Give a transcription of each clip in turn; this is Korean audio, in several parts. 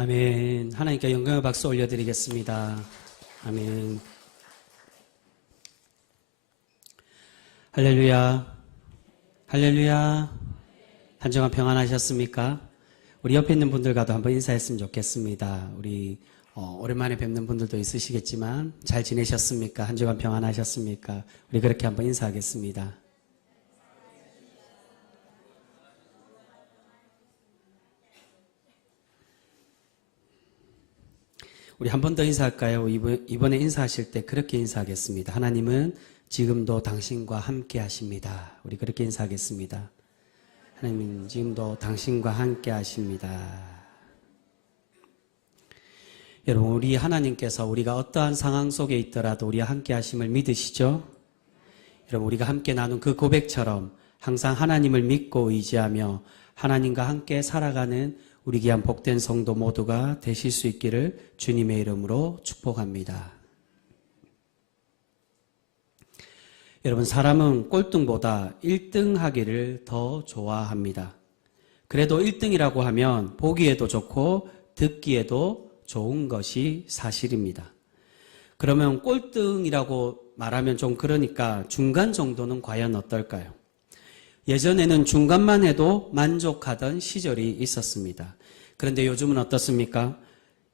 아멘. 하나님께 영광의 박수 올려드리겠습니다. 아멘. 할렐루야. 할렐루야. 한 주간 평안하셨습니까? 우리 옆에 있는 분들과도 한번 인사했으면 좋겠습니다. 우리 오랜만에 뵙는 분들도 있으시겠지만 잘 지내셨습니까? 한 주간 평안하셨습니까? 우리 그렇게 한번 인사하겠습니다. 우리 한 번 더 인사할까요? 이번에 인사하실 때 그렇게 인사하겠습니다. 하나님은 지금도 당신과 함께 하십니다. 우리 그렇게 인사하겠습니다. 하나님은 지금도 당신과 함께 하십니다. 여러분, 우리 하나님께서 우리가 어떠한 상황 속에 있더라도 우리와 함께 하심을 믿으시죠? 여러분, 우리가 함께 나눈 그 고백처럼 항상 하나님을 믿고 의지하며 하나님과 함께 살아가는 우리 귀한 복된 성도 모두가 되실 수 있기를 주님의 이름으로 축복합니다. 여러분, 사람은 꼴등보다 1등 하기를 더 좋아합니다. 그래도 1등이라고 하면 보기에도 좋고 듣기에도 좋은 것이 사실입니다. 그러면 꼴등이라고 말하면 좀 그러니까 중간 정도는 과연 어떨까요? 예전에는 중간만 해도 만족하던 시절이 있었습니다. 그런데 요즘은 어떻습니까?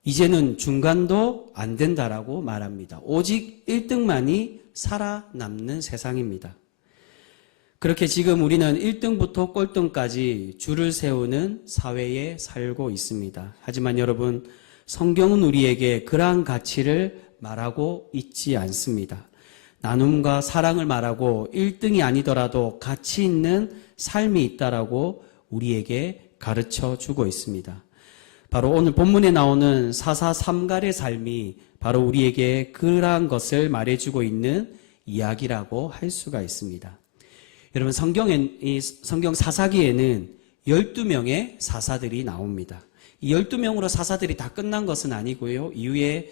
이제는 중간도 안 된다라고 말합니다. 오직 1등만이 살아남는 세상입니다. 그렇게 지금 우리는 1등부터 꼴등까지 줄을 세우는 사회에 살고 있습니다. 하지만 여러분, 성경은 우리에게 그러한 가치를 말하고 있지 않습니다. 나눔과 사랑을 말하고 1등이 아니더라도 가치 있는 삶이 있다라고 우리에게 가르쳐 주고 있습니다. 바로 오늘 본문에 나오는 사사삼갈의 삶이 바로 우리에게 그러한 것을 말해주고 있는 이야기라고 할 수가 있습니다. 여러분, 성경 사사기에는 12명의 사사들이 나옵니다. 이 12명으로 사사들이 다 끝난 것은 아니고요. 이후에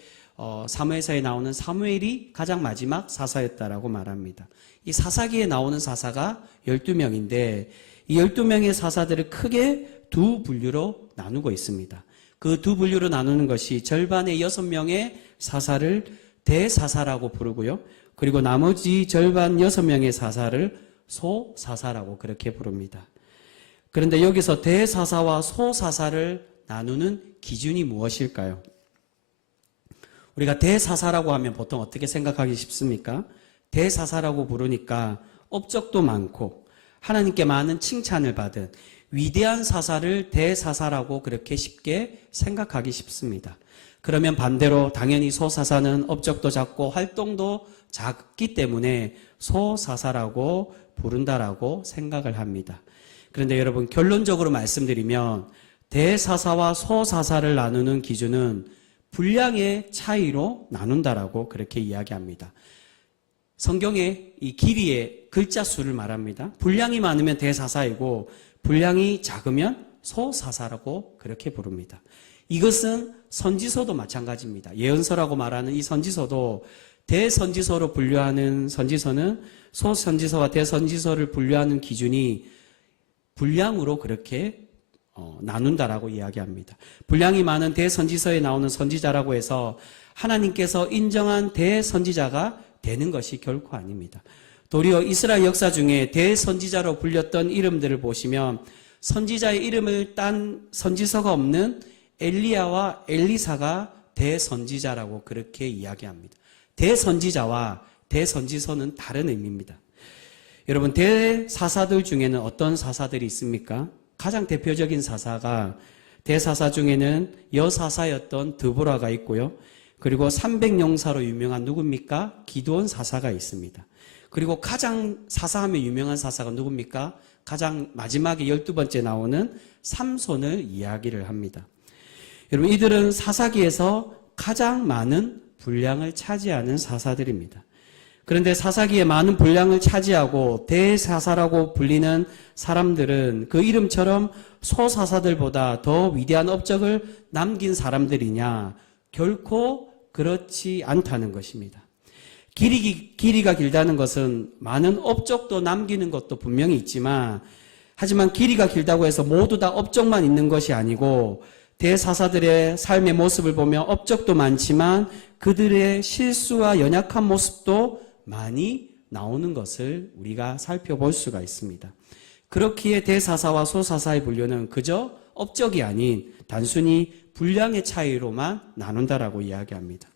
사무엘서에 나오는 사무엘이 가장 마지막 사사였다라고 말합니다. 이 사사기에 나오는 사사가 12명인데 이 12명의 사사들을 크게 두 분류로 나누고 있습니다. 그 두 분류로 나누는 것이 절반의 6명의 사사를 대사사라고 부르고요. 그리고 나머지 절반 6명의 사사를 소사사라고 그렇게 부릅니다. 그런데 여기서 대사사와 소사사를 나누는 기준이 무엇일까요? 우리가 대사사라고 하면 보통 어떻게 생각하기 쉽습니까? 대사사라고 부르니까 업적도 많고 하나님께 많은 칭찬을 받은 위대한 사사를 대사사라고 그렇게 쉽게 생각하기 쉽습니다. 그러면 반대로 당연히 소사사는 업적도 작고 활동도 작기 때문에 소사사라고 부른다라고 생각을 합니다. 그런데 여러분, 결론적으로 말씀드리면 대사사와 소사사를 나누는 기준은 분량의 차이로 나눈다라고 그렇게 이야기합니다. 성경의 이 길이의 글자 수를 말합니다. 분량이 많으면 대사사이고 분량이 작으면 소사사라고 그렇게 부릅니다. 이것은 선지서도 마찬가지입니다. 예언서라고 말하는 이 선지서도 대선지서로 분류하는 선지서는 소선지서와 대선지서를 분류하는 기준이 분량으로 그렇게 나눈다라고 이야기합니다. 분량이 많은 대선지서에 나오는 선지자라고 해서 하나님께서 인정한 대선지자가 되는 것이 결코 아닙니다. 도리어 이스라엘 역사 중에 대선지자로 불렸던 이름들을 보시면 선지자의 이름을 딴 선지서가 없는 엘리야와 엘리사가 대선지자라고 그렇게 이야기합니다. 대선지자와 대선지서는 다른 의미입니다. 여러분, 대사사들 중에는 어떤 사사들이 있습니까? 가장 대표적인 사사가 대사사 중에는 여사사였던 드보라가 있고요. 그리고 300용사로 유명한 누굽니까? 기드온 사사가 있습니다. 그리고 가장 사사하면 유명한 사사가 누굽니까? 가장 마지막에 12번째 나오는 삼손을 이야기를 합니다. 여러분, 이들은 사사기에서 가장 많은 분량을 차지하는 사사들입니다. 그런데 사사기에 많은 분량을 차지하고 대사사라고 불리는 사람들은 그 이름처럼 소사사들보다 더 위대한 업적을 남긴 사람들이냐? 결코 그렇지 않다는 것입니다. 길이가 길다는 것은 많은 업적도 남기는 것도 분명히 있지만, 하지만 길이가 길다고 해서 모두 다 업적만 있는 것이 아니고 대사사들의 삶의 모습을 보면 업적도 많지만 그들의 실수와 연약한 모습도 많이 나오는 것을 우리가 살펴볼 수가 있습니다. 그렇기에 대사사와 소사사의 분류는 그저 업적이 아닌 단순히 분량의 차이로만 나눈다라고 이야기합니다.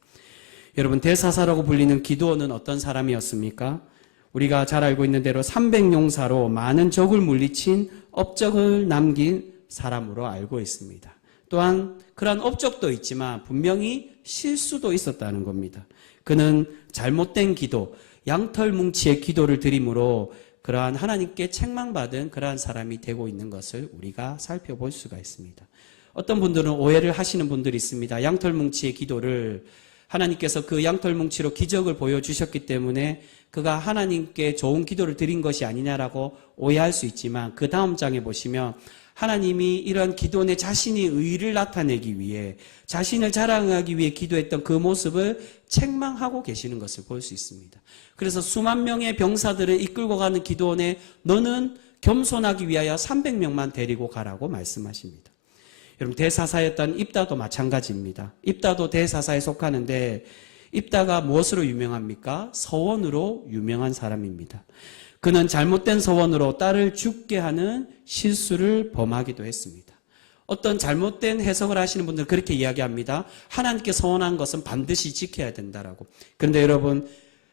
여러분, 대사사라고 불리는 기드온은 어떤 사람이었습니까? 우리가 잘 알고 있는 대로 300용사로 많은 적을 물리친 업적을 남긴 사람으로 알고 있습니다. 또한 그러한 업적도 있지만 분명히 실수도 있었다는 겁니다. 그는 잘못된 기도, 양털뭉치의 기도를 드림으로 그러한 하나님께 책망받은 그러한 사람이 되고 있는 것을 우리가 살펴볼 수가 있습니다. 어떤 분들은 오해를 하시는 분들이 있습니다. 양털뭉치의 기도를 하나님께서 그 양털뭉치로 기적을 보여주셨기 때문에 그가 하나님께 좋은 기도를 드린 것이 아니냐라고 오해할 수 있지만 그 다음 장에 보시면 하나님이 이런 기도원의 자신이 의를 나타내기 위해 자신을 자랑하기 위해 기도했던 그 모습을 책망하고 계시는 것을 볼 수 있습니다. 그래서 수만 명의 병사들을 이끌고 가는 기도원에 너는 겸손하기 위하여 300명만 데리고 가라고 말씀하십니다. 여러분, 대사사였던 입다도 마찬가지입니다. 입다도 대사사에 속하는데 입다가 무엇으로 유명합니까? 서원으로 유명한 사람입니다. 그는 잘못된 서원으로 딸을 죽게 하는 실수를 범하기도 했습니다. 어떤 잘못된 해석을 하시는 분들은 그렇게 이야기합니다. 하나님께 서원한 것은 반드시 지켜야 된다라고. 그런데 여러분,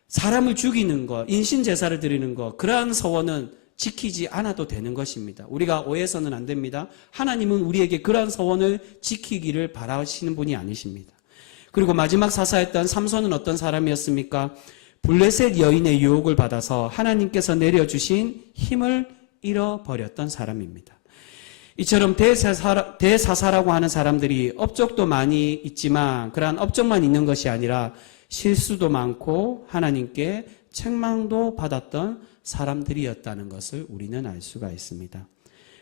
사람을 죽이는 것, 인신제사를 드리는 것, 그러한 서원은 지키지 않아도 되는 것입니다. 우리가 오해해서는 안 됩니다. 하나님은 우리에게 그러한 서원을 지키기를 바라시는 분이 아니십니다. 그리고 마지막 사사였던 삼손은 어떤 사람이었습니까? 블레셋 여인의 유혹을 받아서 하나님께서 내려주신 힘을 잃어버렸던 사람입니다. 이처럼 대사사라고 하는 사람들이 업적도 많이 있지만 그러한 업적만 있는 것이 아니라 실수도 많고 하나님께 책망도 받았던 사람들이었다는 것을 우리는 알 수가 있습니다.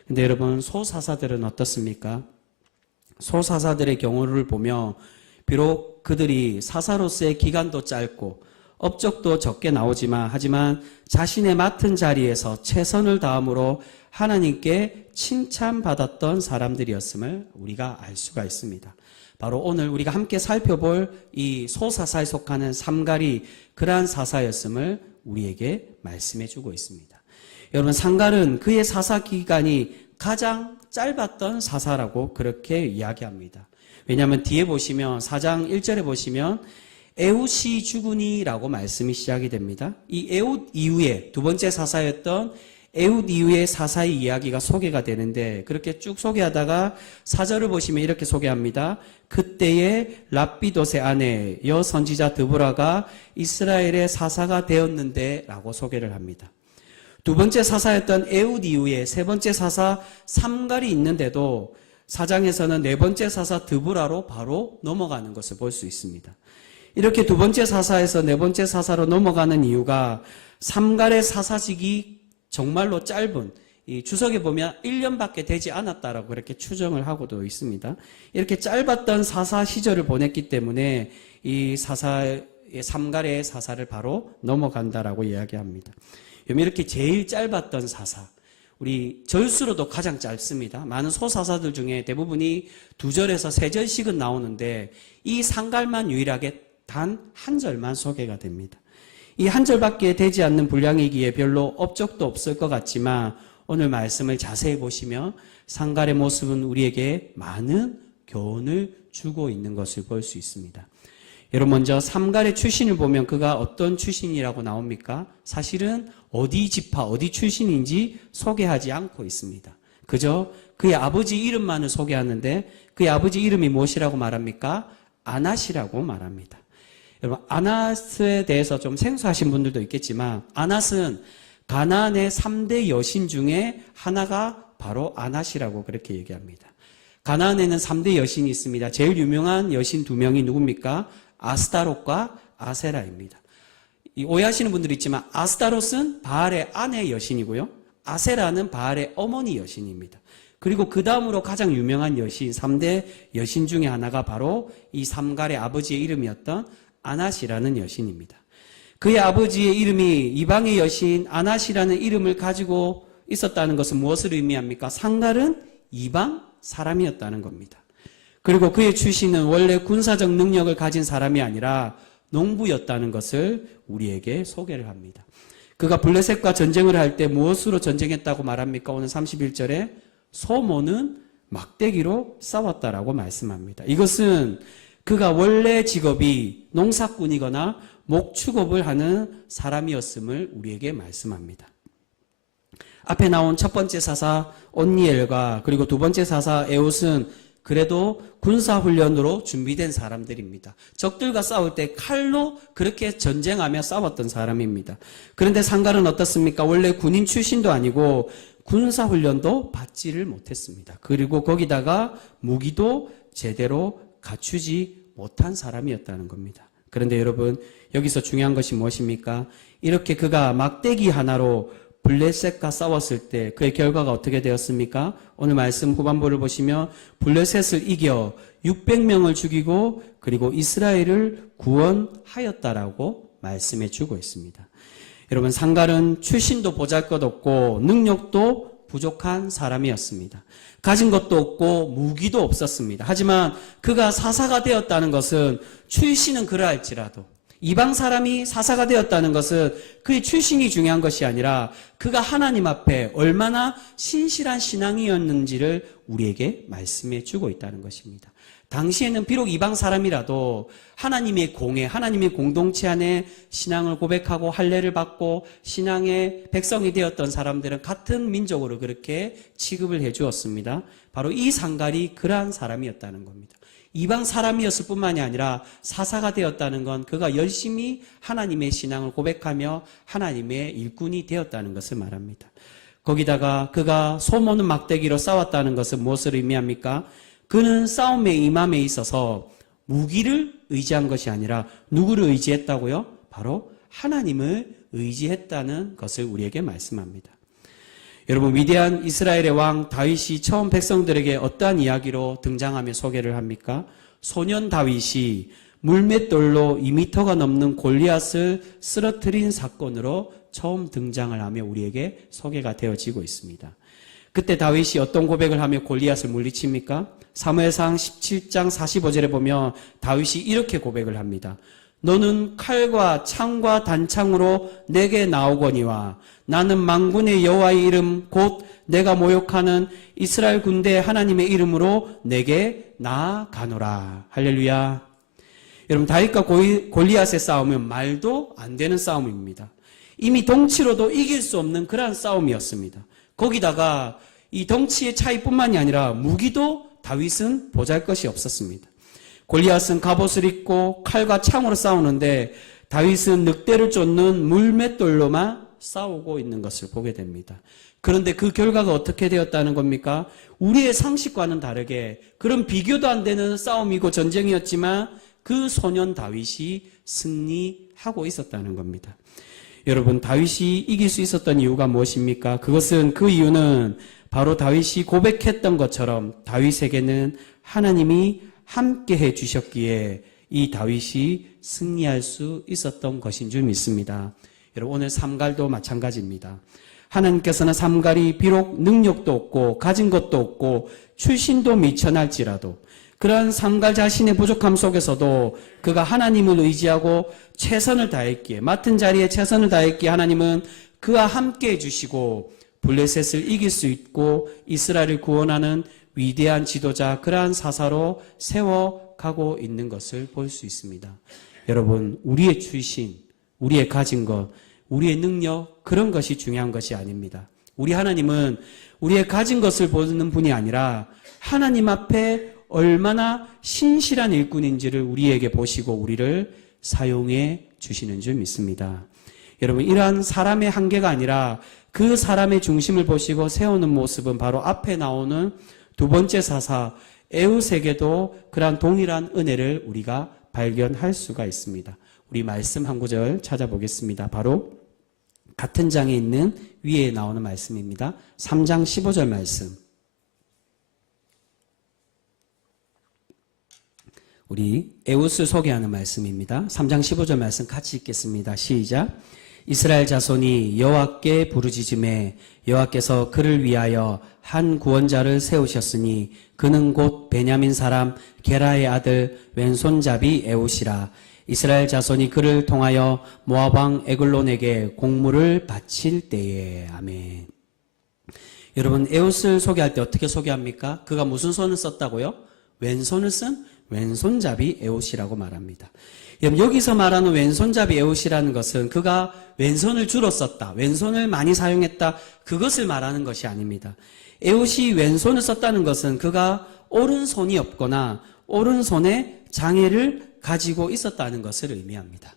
근데 여러분, 소사사들은 어떻습니까? 소사사들의 경우를 보며 비록 그들이 사사로서의 기간도 짧고 업적도 적게 나오지만 하지만 자신의 맡은 자리에서 최선을 다함으로 하나님께 칭찬받았던 사람들이었음을 우리가 알 수가 있습니다. 바로 오늘 우리가 함께 살펴볼 이 소사사에 속하는 삼갈이 그러한 사사였음을 우리에게 말씀해 주고 있습니다. 여러분, 삼갈은 그의 사사 기간이 가장 짧았던 사사라고 그렇게 이야기합니다. 왜냐하면 뒤에 보시면 4장 1절에 보시면 에훗이 죽으니라고 말씀이 시작이 됩니다. 이 에훗 이후에 두 번째 사사였던 에훗 이후의 사사의 이야기가 소개가 되는데 그렇게 쭉 소개하다가 4절을 보시면 이렇게 소개합니다. 그때에 랍비돗의 아내 여선지자 드보라가 이스라엘의 사사가 되었는데 라고 소개를 합니다. 두 번째 사사였던 에훗 이후에 세 번째 사사 삼갈이 있는데도 4장에서는 네 번째 사사 드보라로 바로 넘어가는 것을 볼 수 있습니다. 이렇게 두 번째 사사에서 네 번째 사사로 넘어가는 이유가 삼갈의 사사직이 정말로 짧은, 이 주석에 보면 1년밖에 되지 않았다라고 그렇게 추정을 하고도 있습니다. 이렇게 짧았던 사사 시절을 보냈기 때문에 이 삼갈의 사사를 바로 넘어간다라고 이야기합니다. 이렇게 제일 짧았던 사사, 우리 절수로도 가장 짧습니다. 많은 소사사들 중에 대부분이 2절에서 3절씩은 나오는데 이 삼갈만 유일하게 단 한 절만 소개가 됩니다. 이 한 절밖에 되지 않는 분량이기에 별로 업적도 없을 것 같지만 오늘 말씀을 자세히 보시면 삼갈의 모습은 우리에게 많은 교훈을 주고 있는 것을 볼 수 있습니다. 여러분, 먼저 삼갈의 출신을 보면 그가 어떤 출신이라고 나옵니까? 사실은 어디 지파, 어디 출신인지 소개하지 않고 있습니다. 그저 그의 아버지 이름만을 소개하는데 그의 아버지 이름이 무엇이라고 말합니까? 아낫이라고 말합니다. 여러분, 아낫에 대해서 좀 생소하신 분들도 있겠지만 아낫은 가나안의 3대 여신 중에 하나가 바로 아낫이라고 그렇게 얘기합니다. 가나안에는 3대 여신이 있습니다. 제일 유명한 여신 2명이 누굽니까? 아스타롯과 아세라입니다. 오해하시는 분들이 있지만 아스타롯은 바알의 아내 여신이고요. 아세라는 바알의 어머니 여신입니다. 그리고 그 다음으로 가장 유명한 여신, 3대 여신 중에 하나가 바로 이 삼갈의 아버지의 이름이었던 아낫이라는 여신입니다. 그의 아버지의 이름이 이방의 여신 아낫이라는 이름을 가지고 있었다는 것은 무엇을 의미합니까? 삼갈은 이방 사람이었다는 겁니다. 그리고 그의 출신은 원래 군사적 능력을 가진 사람이 아니라 농부였다는 것을 우리에게 소개를 합니다. 그가 블레셋과 전쟁을 할 때 무엇으로 전쟁했다고 말합니까? 오늘 31절에 소모는 막대기로 싸웠다라고 말씀합니다. 이것은 그가 원래 직업이 농사꾼이거나 목축업을 하는 사람이었음을 우리에게 말씀합니다. 앞에 나온 첫 번째 사사 온니엘과 그리고 두 번째 사사 에웃은 그래도 군사훈련으로 준비된 사람들입니다. 적들과 싸울 때 칼로 그렇게 전쟁하며 싸웠던 사람입니다. 그런데 상갈은 어떻습니까? 원래 군인 출신도 아니고 군사훈련도 받지를 못했습니다. 그리고 거기다가 무기도 제대로 갖추지 못한 사람이었다는 겁니다. 그런데 여러분, 여기서 중요한 것이 무엇입니까? 이렇게 그가 막대기 하나로 블레셋과 싸웠을 때 그의 결과가 어떻게 되었습니까? 오늘 말씀 후반부를 보시면 블레셋을 이겨 600명을 죽이고 그리고 이스라엘을 구원하였다라고 말씀해 주고 있습니다. 여러분, 상갈은 출신도 보잘것없고 능력도 부족한 사람이었습니다. 가진 것도 없고 무기도 없었습니다. 하지만 그가 사사가 되었다는 것은 출신은 그러할지라도 이방 사람이 사사가 되었다는 것은 그의 출신이 중요한 것이 아니라 그가 하나님 앞에 얼마나 신실한 신앙이었는지를 우리에게 말씀해 주고 있다는 것입니다. 당시에는 비록 이방 사람이라도 하나님의 공예, 하나님의 공동체 안에 신앙을 고백하고 할례를 받고 신앙의 백성이 되었던 사람들은 같은 민족으로 그렇게 취급을 해 주었습니다. 바로 이 상갈이 그러한 사람이었다는 겁니다. 이방 사람이었을 뿐만이 아니라 사사가 되었다는 건 그가 열심히 하나님의 신앙을 고백하며 하나님의 일꾼이 되었다는 것을 말합니다. 거기다가 그가 소모는 막대기로 싸웠다는 것은 무엇을 의미합니까? 그는 싸움에 임함에 있어서 무기를 의지한 것이 아니라 누구를 의지했다고요? 바로 하나님을 의지했다는 것을 우리에게 말씀합니다. 여러분, 위대한 이스라엘의 왕 다윗이 처음 백성들에게 어떠한 이야기로 등장하며 소개를 합니까? 소년 다윗이 물맷돌로 2m가 넘는 골리앗을 쓰러뜨린 사건으로 처음 등장을 하며 우리에게 소개가 되어지고 있습니다. 그때 다윗이 어떤 고백을 하며 골리앗을 물리칩니까? 사무엘상 17장 45절에 보면 다윗이 이렇게 고백을 합니다. 너는 칼과 창과 단창으로 내게 나오거니와 나는 만군의 여호와의 이름 곧 내가 모욕하는 이스라엘 군대 하나님의 이름으로 내게 나아가노라. 할렐루야. 여러분, 다윗과 골리앗의 싸움은 말도 안 되는 싸움입니다. 이미 덩치로도 이길 수 없는 그러한 싸움이었습니다. 거기다가 이 덩치의 차이뿐만이 아니라 무기도 다윗은 보잘것이 없었습니다. 골리앗은 갑옷을 입고 칼과 창으로 싸우는데 다윗은 늑대를 쫓는 물맷돌로만 싸우고 있는 것을 보게 됩니다. 그런데 그 결과가 어떻게 되었다는 겁니까? 우리의 상식과는 다르게 그런 비교도 안 되는 싸움이고 전쟁이었지만 그 소년 다윗이 승리하고 있었다는 겁니다. 여러분, 다윗이 이길 수 있었던 이유가 무엇입니까? 그 이유는 바로 다윗이 고백했던 것처럼 다윗에게는 하나님이 함께 해 주셨기에 이 다윗이 승리할 수 있었던 것인 줄 믿습니다. 여러분, 오늘 삼갈도 마찬가지입니다. 하나님께서는 삼갈이 비록 능력도 없고 가진 것도 없고 출신도 미천할지라도 그러한 삼갈 자신의 부족함 속에서도 그가 하나님을 의지하고 최선을 다했기에, 맡은 자리에 최선을 다했기에 하나님은 그와 함께 해주시고 블레셋을 이길 수 있고 이스라엘을 구원하는 위대한 지도자, 그러한 사사로 세워가고 있는 것을 볼 수 있습니다. 여러분, 우리의 출신, 우리의 가진 것, 우리의 능력, 그런 것이 중요한 것이 아닙니다. 우리 하나님은 우리의 가진 것을 보는 분이 아니라 하나님 앞에 얼마나 신실한 일꾼인지를 우리에게 보시고 우리를 사용해 주시는 줄 믿습니다. 여러분, 이러한 사람의 한계가 아니라 그 사람의 중심을 보시고 세우는 모습은 바로 앞에 나오는 두 번째 사사 에웃에게도 그러한 동일한 은혜를 우리가 발견할 수가 있습니다. 우리 말씀 한 구절 찾아보겠습니다. 바로 같은 장에 있는 위에 나오는 말씀입니다. 3장 15절 말씀. 우리 에웃을 소개하는 말씀입니다. 3장 15절 말씀 같이 읽겠습니다. 시작. 이스라엘 자손이 여호와께 부르짖음에 여호와께서 그를 위하여 한 구원자를 세우셨으니 그는 곧 베냐민 사람 게라의 아들 왼손잡이 에웃이라. 이스라엘 자손이 그를 통하여 모압 왕 에글론에게 공물을 바칠 때에. 아멘. 여러분, 에웃을 소개할 때 어떻게 소개합니까? 그가 무슨 손을 썼다고요? 왼손을 쓴 왼손잡이 에웃이라고 말합니다. 여기서 말하는 왼손잡이 에웃이라는 것은 그가 왼손을 주로 썼다, 왼손을 많이 사용했다, 그것을 말하는 것이 아닙니다. 에웃이 왼손을 썼다는 것은 그가 오른손이 없거나 오른손에 장애를 가지고 있었다는 것을 의미합니다.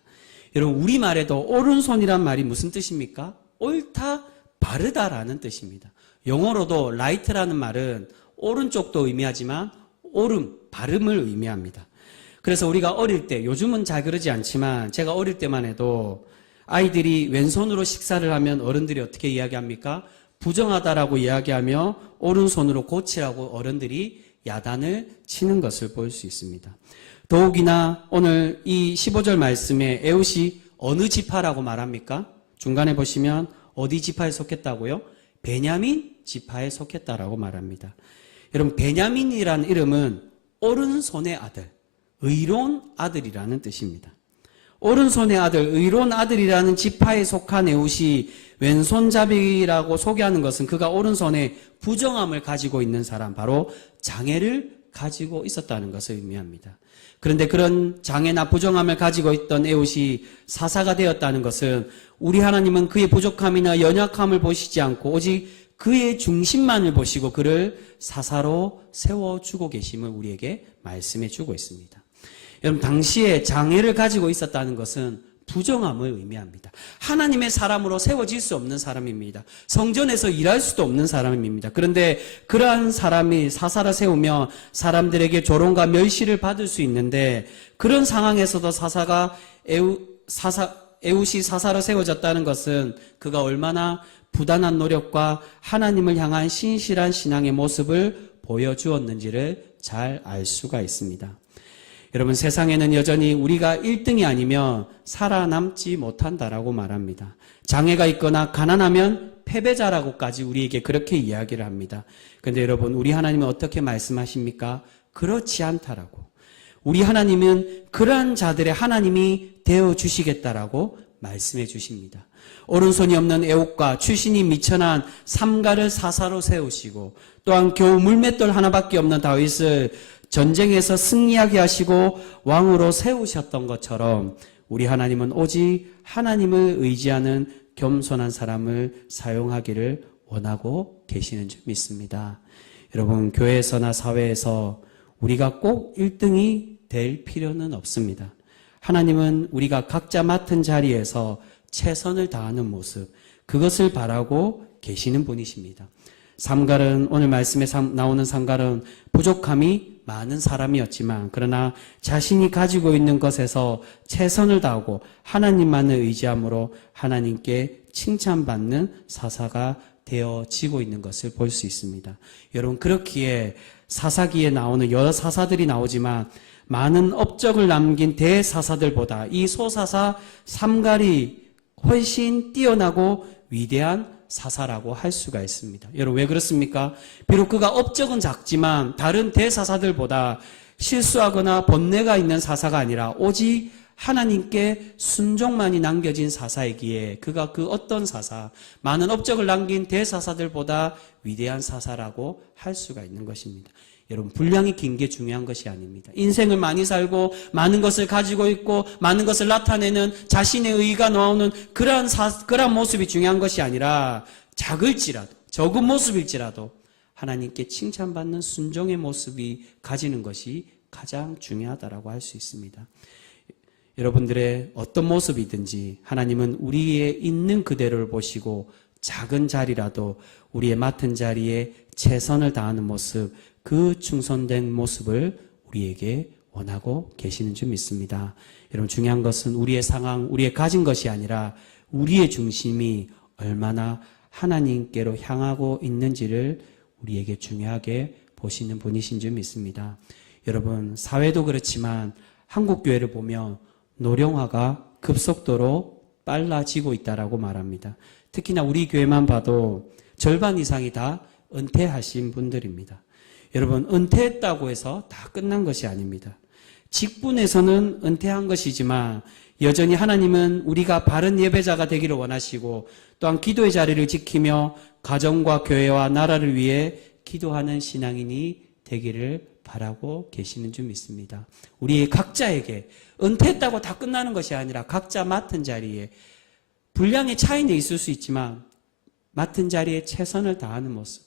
여러분, 우리말에도 오른손이란 말이 무슨 뜻입니까? 옳다, 바르다라는 뜻입니다. 영어로도 right라는 말은 오른쪽도 의미하지만 옳음, 바름을 의미합니다. 그래서 우리가 어릴 때, 요즘은 잘 그러지 않지만 제가 어릴 때만 해도 아이들이 왼손으로 식사를 하면 어른들이 어떻게 이야기합니까? 부정하다라고 이야기하며 오른손으로 고치라고 어른들이 야단을 치는 것을 볼 수 있습니다. 더욱이나 오늘 이 15절 말씀에 에웃이 어느 지파라고 말합니까? 중간에 보시면 어디 지파에 속했다고요? 베냐민 지파에 속했다라고 말합니다. 여러분, 베냐민이라는 이름은 오른손의 아들, 의로운 아들이라는 뜻입니다. 오른손의 아들, 의로운 아들이라는 지파에 속한 에웃이 왼손잡이라고 소개하는 것은 그가 오른손에 부정함을 가지고 있는 사람, 바로 장애를 가지고 있었다는 것을 의미합니다. 그런데 그런 장애나 부정함을 가지고 있던 에웃이 사사가 되었다는 것은 우리 하나님은 그의 부족함이나 연약함을 보시지 않고 오직 그의 중심만을 보시고 그를 사사로 세워주고 계심을 우리에게 말씀해 주고 있습니다. 여러분, 당시에 장애를 가지고 있었다는 것은 부정함을 의미합니다. 하나님의 사람으로 세워질 수 없는 사람입니다. 성전에서 일할 수도 없는 사람입니다. 그런데 그러한 사람이 사사를 세우며 사람들에게 조롱과 멸시를 받을 수 있는데, 그런 상황에서도 에웃이 사사로 세워졌다는 것은 그가 얼마나 부단한 노력과 하나님을 향한 신실한 신앙의 모습을 보여주었는지를 잘 알 수가 있습니다. 여러분, 세상에는 여전히 우리가 1등이 아니면 살아남지 못한다라고 말합니다. 장애가 있거나 가난하면 패배자라고까지 우리에게 그렇게 이야기를 합니다. 그런데 여러분, 우리 하나님은 어떻게 말씀하십니까? 그렇지 않다라고. 우리 하나님은 그러한 자들의 하나님이 되어주시겠다라고 말씀해 주십니다. 오른손이 없는 에웃과 출신이 미천한 삼가를 사사로 세우시고, 또한 겨우 물맷돌 하나밖에 없는 다윗을 전쟁에서 승리하게 하시고 왕으로 세우셨던 것처럼 우리 하나님은 오직 하나님을 의지하는 겸손한 사람을 사용하기를 원하고 계시는 줄 믿습니다. 여러분, 교회에서나 사회에서 우리가 꼭 1등이 될 필요는 없습니다. 하나님은 우리가 각자 맡은 자리에서 최선을 다하는 모습, 그것을 바라고 계시는 분이십니다. 삼갈은, 오늘 말씀에 나오는 삼갈은 부족함이 많은 사람이었지만 그러나 자신이 가지고 있는 것에서 최선을 다하고 하나님만을 의지함으로 하나님께 칭찬받는 사사가 되어지고 있는 것을 볼 수 있습니다. 여러분, 그렇기에 사사기에 나오는 여러 사사들이 나오지만 많은 업적을 남긴 대사사들보다 이 소사사 삼갈이 훨씬 뛰어나고 위대한 사사라고 할 수가 있습니다. 여러분, 왜 그렇습니까? 비록 그가 업적은 작지만 다른 대사사들보다 실수하거나 번뇌가 있는 사사가 아니라 오직 하나님께 순종만이 남겨진 사사이기에 그가 그 어떤 사사, 많은 업적을 남긴 대사사들보다 위대한 사사라고 할 수가 있는 것입니다. 여러분, 분량이 긴 게 중요한 것이 아닙니다. 인생을 많이 살고 많은 것을 가지고 있고 많은 것을 나타내는 자신의 의의가 나오는 그러한 모습이 중요한 것이 아니라 작을지라도, 적은 모습일지라도 하나님께 칭찬받는 순종의 모습이 가지는 것이 가장 중요하다라고 할 수 있습니다. 여러분들의 어떤 모습이든지 하나님은 우리의 있는 그대로를 보시고 작은 자리라도 우리의 맡은 자리에 최선을 다하는 모습, 그 충성된 모습을 우리에게 원하고 계시는 줄 믿습니다. 여러분, 중요한 것은 우리의 상황, 우리의 가진 것이 아니라 우리의 중심이 얼마나 하나님께로 향하고 있는지를 우리에게 중요하게 보시는 분이신 줄 믿습니다. 여러분, 사회도 그렇지만 한국 교회를 보면 노령화가 급속도로 빨라지고 있다라고 말합니다. 특히나 우리 교회만 봐도 절반 이상이 다 은퇴하신 분들입니다. 여러분, 은퇴했다고 해서 다 끝난 것이 아닙니다. 직분에서는 은퇴한 것이지만 여전히 하나님은 우리가 바른 예배자가 되기를 원하시고 또한 기도의 자리를 지키며 가정과 교회와 나라를 위해 기도하는 신앙인이 되기를 바라고 계시는 줄 믿습니다. 우리 각자에게 은퇴했다고 다 끝나는 것이 아니라 각자 맡은 자리에 분량의 차이는 있을 수 있지만 맡은 자리에 최선을 다하는 모습,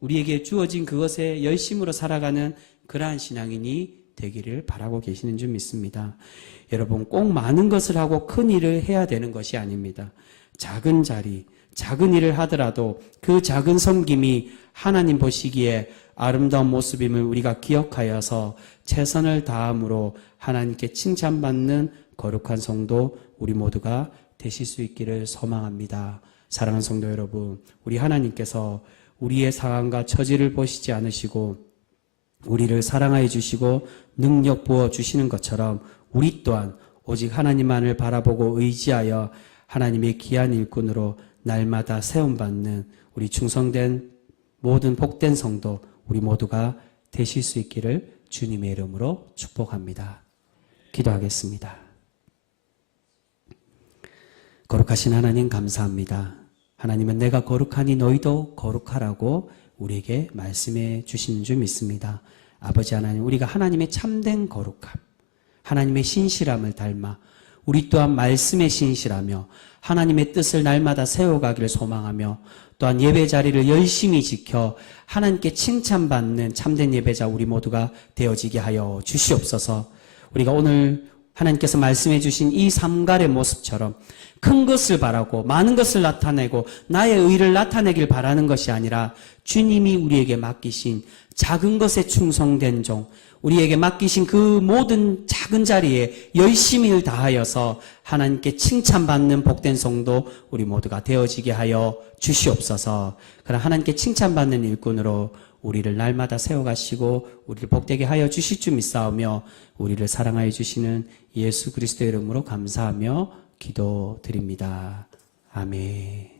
우리에게 주어진 그것에 열심으로 살아가는 그러한 신앙인이 되기를 바라고 계시는 줄 믿습니다. 여러분, 꼭 많은 것을 하고 큰 일을 해야 되는 것이 아닙니다. 작은 자리, 작은 일을 하더라도 그 작은 섬김이 하나님 보시기에 아름다운 모습임을 우리가 기억하여서 최선을 다함으로 하나님께 칭찬받는 거룩한 성도 우리 모두가 되실 수 있기를 소망합니다. 사랑하는 성도 여러분, 우리 하나님께서 우리의 상황과 처지를 보시지 않으시고 우리를 사랑하여 주시고 능력 부어 주시는 것처럼 우리 또한 오직 하나님만을 바라보고 의지하여 하나님의 귀한 일꾼으로 날마다 세움받는 우리 충성된 모든 복된 성도 우리 모두가 되실 수 있기를 주님의 이름으로 축복합니다. 기도하겠습니다. 거룩하신 하나님 감사합니다. 하나님은 내가 거룩하니 너희도 거룩하라고 우리에게 말씀해 주시는 줄 믿습니다. 아버지 하나님, 우리가 하나님의 참된 거룩함, 하나님의 신실함을 닮아 우리 또한 말씀의 신실하며 하나님의 뜻을 날마다 세워가기를 소망하며 또한 예배 자리를 열심히 지켜 하나님께 칭찬받는 참된 예배자 우리 모두가 되어지게 하여 주시옵소서. 우리가 오늘 하나님께서 말씀해 주신 이 삼갈의 모습처럼 큰 것을 바라고 많은 것을 나타내고 나의 의를 나타내길 바라는 것이 아니라 주님이 우리에게 맡기신 작은 것에 충성된 종, 우리에게 맡기신 그 모든 작은 자리에 열심히 일 다하여서 하나님께 칭찬받는 복된 성도 우리 모두가 되어지게 하여 주시옵소서. 그러나 하나님께 칭찬받는 일꾼으로 우리를 날마다 세워가시고 우리를 복되게 하여 주실 줄 믿사오며 우리를 사랑하여 주시는 예수 그리스도의 이름으로 감사하며 기도드립니다. 아멘.